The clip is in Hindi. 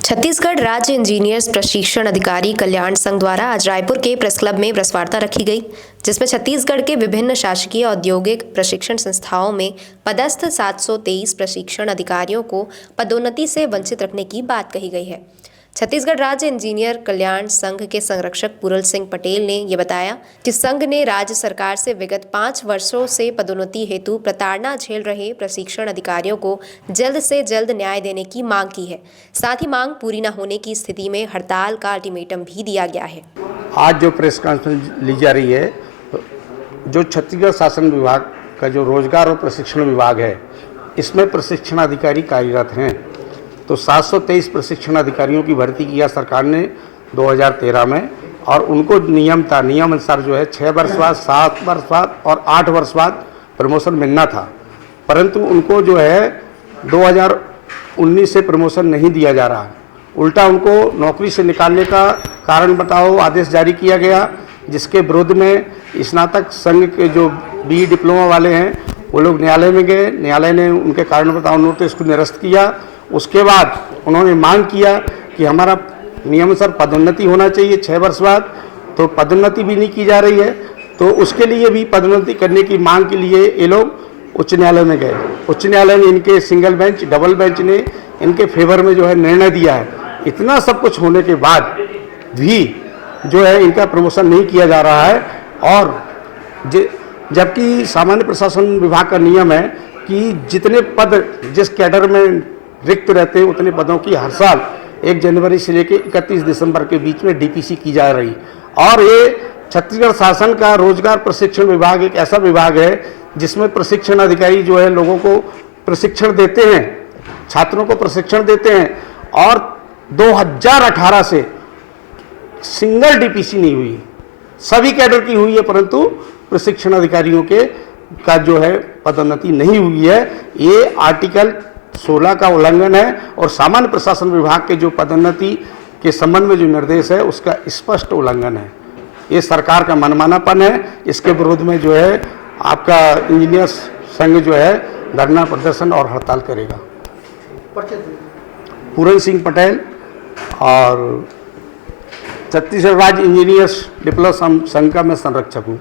छत्तीसगढ़ राज्य इंजीनियर्स प्रशिक्षण अधिकारी कल्याण संघ द्वारा आज रायपुर के प्रेस क्लब में प्रेस वार्ता रखी गई, जिसमें छत्तीसगढ़ के विभिन्न शासकीय औद्योगिक प्रशिक्षण संस्थाओं में पदस्थ 723 प्रशिक्षण अधिकारियों को पदोन्नति से वंचित रखने की बात कही गई है। छत्तीसगढ़ राज्य इंजीनियर कल्याण संघ के संरक्षक पूरन सिंह पटेल ने यह बताया कि संघ ने राज्य सरकार से विगत 5 वर्षों से पदोन्नति हेतु प्रताड़ना झेल रहे प्रशिक्षण अधिकारियों को जल्द से जल्द न्याय देने की मांग की है। साथ ही मांग पूरी न होने की स्थिति में हड़ताल का अल्टीमेटम भी दिया गया है। आज जो प्रेस कॉन्फ्रेंस ली जा रही है, जो छत्तीसगढ़ शासन विभाग का जो रोजगार और प्रशिक्षण विभाग है, इसमें प्रशिक्षण अधिकारी कार्यरत हैं। तो 723 प्रशिक्षण अधिकारियों की भर्ती किया सरकार ने 2013 में, और उनको नियम अनुसार जो है 6 वर्ष बाद, 7 वर्ष बाद और 8 वर्ष बाद प्रमोशन मिलना था, परंतु उनको जो है 2019 से प्रमोशन नहीं दिया जा रहा। उल्टा उनको नौकरी से निकालने का कारण बताओ आदेश जारी किया गया, जिसके विरोध में स्नातक संघ के जो BE डिप्लोमा वाले हैं वो लोग न्यायालय में गए। न्यायालय ने उनके कारण बताओ नोटिस को निरस्त किया। उसके बाद उन्होंने मांग किया कि हमारा नियमानुसार पदोन्नति होना चाहिए 6 वर्ष बाद, तो पदोन्नति भी नहीं की जा रही है। तो उसके लिए भी पदोन्नति करने की मांग के लिए ये लोग उच्च न्यायालय में गए। उच्च न्यायालय ने इनके सिंगल बेंच, डबल बेंच ने इनके फेवर में जो है निर्णय दिया है। इतना सब कुछ होने के बाद भी जो है इनका प्रमोशन नहीं किया जा रहा है, और जबकि सामान्य प्रशासन विभाग का नियम है कि जितने पद जिस कैडर में रिक्त रहते हैं उतने पदों की हर साल 1 जनवरी से लेकर 31 दिसंबर के बीच में DPC की जा रही। और ये छत्तीसगढ़ शासन का रोजगार प्रशिक्षण विभाग एक ऐसा विभाग है जिसमें प्रशिक्षण अधिकारी जो है लोगों को प्रशिक्षण देते हैं, छात्रों को प्रशिक्षण देते हैं, और 2018 से सिंगल DPC नहीं हुई, सभी कैडर की हुई है, परंतु प्रशिक्षण अधिकारियों के का जो है पदोन्नति नहीं हुई है। ये आर्टिकल 16 का उल्लंघन है, और सामान्य प्रशासन विभाग के जो पदोन्नति के संबंध में जो निर्देश है उसका स्पष्ट उल्लंघन है। ये सरकार का मनमानापन है। इसके विरोध में जो है आपका इंजीनियर्स संघ जो है धरना प्रदर्शन और हड़ताल करेगा। पूरन सिंह पटेल और छत्तीसगढ़ राज्य इंजीनियर्स डिप्लोमा संघ का मैं संरक्षक हूँ।